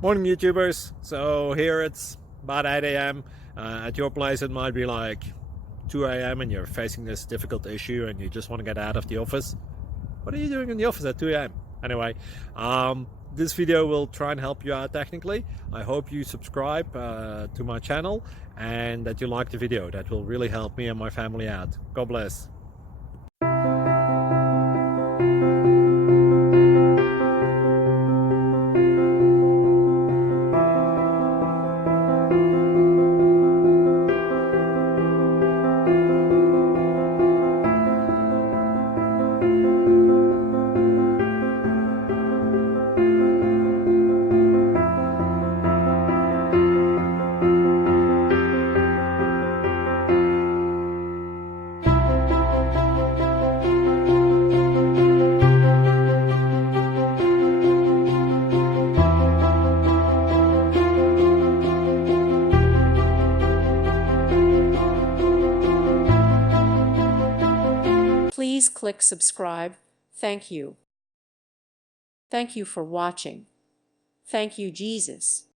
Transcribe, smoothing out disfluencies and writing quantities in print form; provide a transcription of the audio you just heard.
Morning YouTubers. So here it's about 8 a.m. At your place it might be like 2 a.m. and you're facing this difficult issue and you just want to get out of the office. What are you doing in the office at 2 a.m.? Anyway, this video will try and help you out technically. I hope you subscribe to my channel and that you like the video. That will really help me and my family out. God bless. Please click subscribe. Thank you. Thank you for watching. Thank you, Jesus.